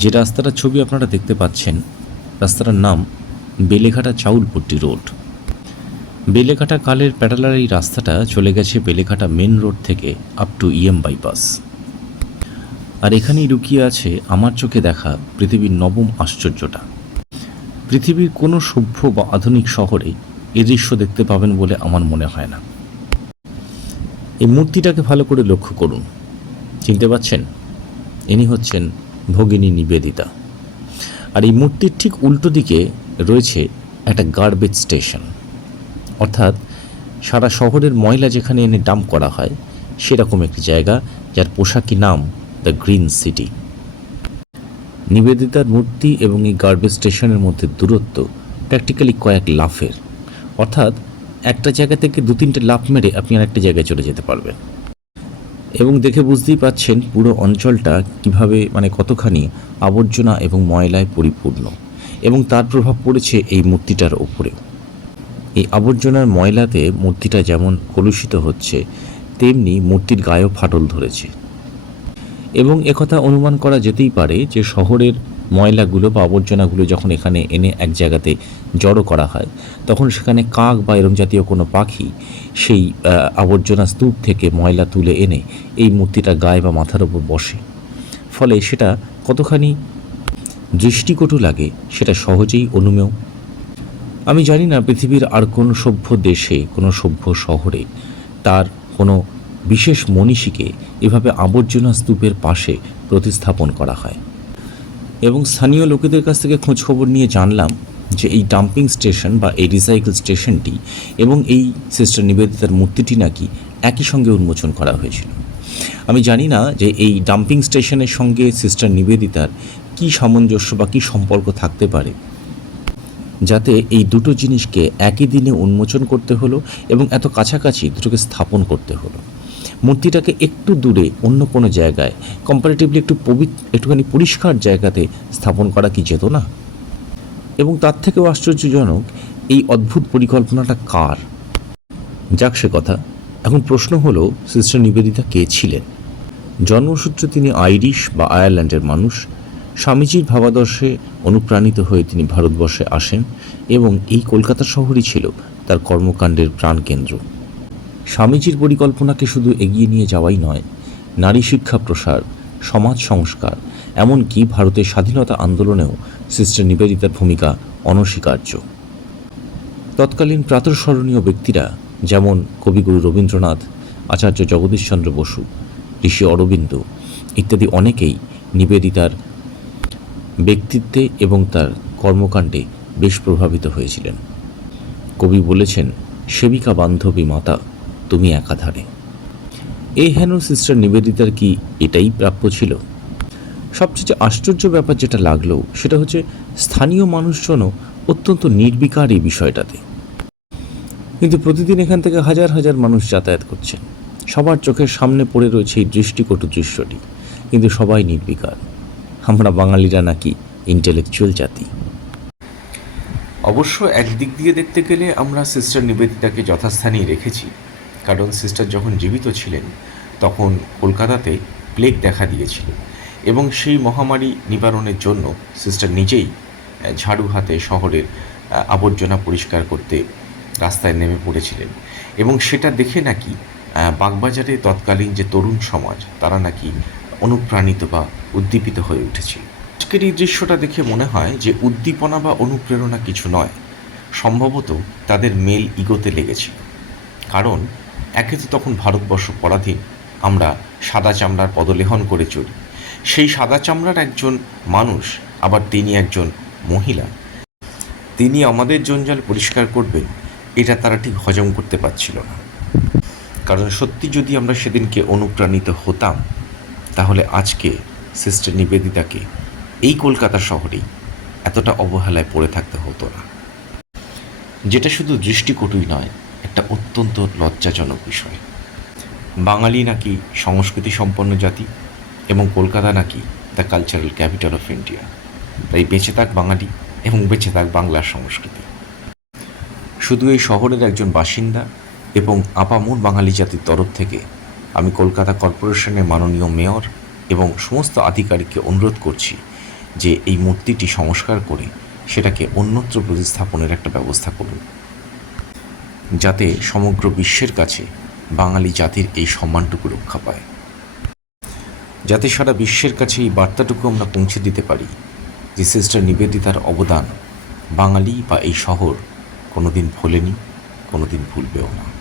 যে রাস্তাটার ছবি আপনারা দেখতে পাচ্ছেন, রাস্তাটার নাম বেলেঘাটা চাউলপট্টি রোড। বেলেঘাটা কালের প্যাডালার এই রাস্তাটা চলে গেছে বেলেঘাটা মেন রোড থেকে আপ টু ইএম বাইপাস আর এখানেই লুকিয়ে আছে আমার চোখে দেখা পৃথিবীর নবম আশ্চর্যটা। পৃথিবীর কোনো সভ্য বা আধুনিক শহরে এ দৃশ্য দেখতে পাবেন বলে আমার মনে হয় না। এই মূর্তিটাকে ভালো করে লক্ষ্য করুন। চিনতে পাচ্ছেন? ইনি হচ্ছেন ভগিনী নিবেদিতা। আর এই মূর্তির ঠিক উল্টো দিকে রয়েছে একটা গার্বেজ স্টেশন অর্থাৎ সারা শহরের ময়লা যেখানে এনে ডাম্প করা হয়, সেরকম একটি জায়গা যার পোশাকি নাম দ্য গ্রিন সিটি নিবেদিতার মূর্তি এবং এই গার্বেজ স্টেশনের মধ্যে দূরত্ব প্র্যাকটিক্যালি কয়েক লাফের। অর্থাৎ একটা জায়গা থেকে দু তিনটে লাফ মেরে আপনি আর একটা জায়গায় চলে যেতে পারবেন। এবং দেখে বুঝতেই পাচ্ছেন পুরো অঞ্চলটা কীভাবে মানে কতখানি আবর্জনা এবং ময়লায় পরিপূর্ণ এবং তার প্রভাব পড়েছে এই মূর্তিটার ওপরেও এই আবর্জনার ময়লাতে মূর্তিটা যেমন কলুষিত হচ্ছে, তেমনি মূর্তির গায়েও ফাটল ধরেছে। এবং একথা অনুমান করা যেতেই পারে যে শহরের ময়লাগুলো বা আবর্জনাগুলো যখন এখানে এনে এক জায়গাতে জড়ো করা হয়, তখন সেখানে কাক বা এরম জাতীয় কোনো পাখি সেই আবর্জনা স্তূপ থেকে ময়লা তুলে এনে এই মূর্তিটা গায়ে বা মাথার ওপর বসে। ফলে সেটা কতখানি দৃষ্টিকটু লাগে সেটা সহজেই অনুমেয়। আমি জানি না পৃথিবীর আর কোনো সভ্য দেশে, কোনো সভ্য শহরে তার কোনো বিশেষ মনীষীকে এভাবে আবর্জনা স্তূপের পাশে প্রতিস্থাপন করা হয়। এবং স্থানীয় লোকেদের কাছ থেকে খোঁজ খবর নিয়ে জানলাম যে এই ডাম্পিং স্টেশন বা এই রিসাইকেল স্টেশনটি এবং এই সিস্টার নিবেদিতার মূর্তিটি নাকি একই সঙ্গে উন্মোচন করা হয়েছিল। আমি জানি না যে এই ডাম্পিং স্টেশনের সঙ্গে সিস্টার নিবেদিতার কী সামঞ্জস্য বা কী সম্পর্ক থাকতে পারে। যাতে এই দুটো জিনিসকে একই দিনে উন্মোচন করতে হলো এবং এত কাছাকাছি দুটোকে স্থাপন করতে হলো। মূর্তিটাকে একটু দূরে, অন্য কোনো জায়গায় কম্পারেটিভলি একটু পবিত্র একটুখানি পরিষ্কার জায়গাতে স্থাপন করা কি যেত না? এবং তার থেকেও আশ্চর্যজনক, এই অদ্ভুত পরিকল্পনাটা কার? যাক সে কথা, এখন প্রশ্ন হলো, সিস্টার নিবেদিতা কে ছিলেন? জন্মসূত্রে তিনি আইরিশ বা আয়ারল্যান্ডের মানুষ, স্বামীজির ভাবাদর্শে অনুপ্রাণিত হয়ে তিনি ভারতবর্ষে আসেন, এবং এই কলকাতা শহরই ছিল তার কর্মকাণ্ডের প্রাণকেন্দ্র। স্বামীজির পরিকল্পনাকে শুধু এগিয়ে নিয়ে যাওয়াই নয়, নারী শিক্ষা প্রসার, সমাজ সংস্কার, এমনকি ভারতের স্বাধীনতা আন্দোলনেও সিস্টার নিবেদিতার ভূমিকা অনস্বীকার্য। তৎকালীন প্রাতঃস্মরণীয় ব্যক্তিরা যেমন কবিগুরু রবীন্দ্রনাথ, আচার্য জগদীশচন্দ্র বসু, ঋষি অরবিন্দ ইত্যাদি অনেকেই নিবেদিতার ব্যক্তিত্বে এবং তার কর্মকাণ্ডে বেশ প্রভাবিত হয়েছিলেন। কবি বলেছেন, সেবিকা বান্ধবী মাতা তুমি একাধারে এই হেন সিস্টার নিবেদিতার কি এটাই প্রাপ্য ছিল? সবচেয়ে আশ্চর্য ব্যাপার যেটা লাগল, সেটা হচ্ছে স্থানীয় মানুষজনও অত্যন্ত নির্বিকার এই বিষয়টাতে। কিন্তু প্রতিদিন এখান থেকে হাজার হাজার মানুষ যাতায়াত করছেন সবার চোখের সামনে পড়ে রয়েছে এই দৃষ্টিকটু দৃশ্যটি, কিন্তু সবাই নির্বিকার। আমরা বাঙালিরা নাকি ইন্টেলেকচুয়াল জাতি। অবশ্য একদিক দিয়ে দেখতে গেলে আমরা সিস্টার নিবেদিতাকে যথাস্থানেই রেখেছি। কারণ সিস্টার যখন জীবিত ছিলেন, তখন কলকাতাতে প্লেগ দেখা দিয়েছিল এবং সেই মহামারী নিবারণের জন্য সিস্টার নিজেই ঝাড়ু হাতে শহরের আবর্জনা পরিষ্কার করতে রাস্তায় নেমে পড়েছিলেন এবং সেটা দেখে নাকি বাগবাজারে তৎকালীন যে তরুণ সমাজ, তারা নাকি অনুপ্রাণিত বা উদ্দীপিত হয়ে উঠেছিল আজকের এই দৃশ্যটা দেখে মনে হয় যে উদ্দীপনা বা অনুপ্রেরণা কিছু নয়, সম্ভবত তাদের মেল ইগোতে লেগেছিল। কারণ একে তো তখন ভারতবর্ষ পরাধীন। আমরা সাদা চামড়ার পদলেহন করে চলি। সেই সাদা চামড়ার একজন মানুষ, আবার তিনি একজন মহিলা। তিনি আমাদের জঞ্জাল পরিষ্কার করবেন, এটা তারা ঠিক হজম করতে পারছিল না। কারণ সত্যি যদি আমরা সেদিনকে অনুপ্রাণিত হতাম, তাহলে আজকে সিস্টার নিবেদিতাকে এই কলকাতা শহরেই এতটা অবহেলায় পড়ে থাকতে হতো না। যেটা শুধু দৃষ্টিকটুই নয় একটা অত্যন্ত লজ্জাজনক বিষয়। বাঙালি নাকি সংস্কৃতি সম্পন্ন জাতি এবং কলকাতা নাকি the cultural capital of India তাই বেঁচে থাক বাঙালি এবং বেঁচে থাক বাংলার সংস্কৃতি। শুধু এই শহরের একজন বাসিন্দা এবং আপামোর বাঙালি জাতির তরফ থেকে আমি কলকাতা কর্পোরেশনের মাননীয় মেয়র এবং সমস্ত আধিকারিককে অনুরোধ করছি যে এই মূর্তিটি সংস্কার করে সেটাকে অন্যত্র প্রতিস্থাপনের একটা ব্যবস্থা করুন। যাতে সমগ্র বিশ্বের কাছে বাঙালি জাতির এই সম্মানটুকু রক্ষা পায়। যাতে সারা বিশ্বের কাছে এই বার্তাটুকু আমরা পৌঁছে দিতে পারি যে সিস্টার নিবেদিতার অবদান বাঙালি বা এই শহর কোনোদিন ভোলেনি, কোনোদিন ভুলবেও না।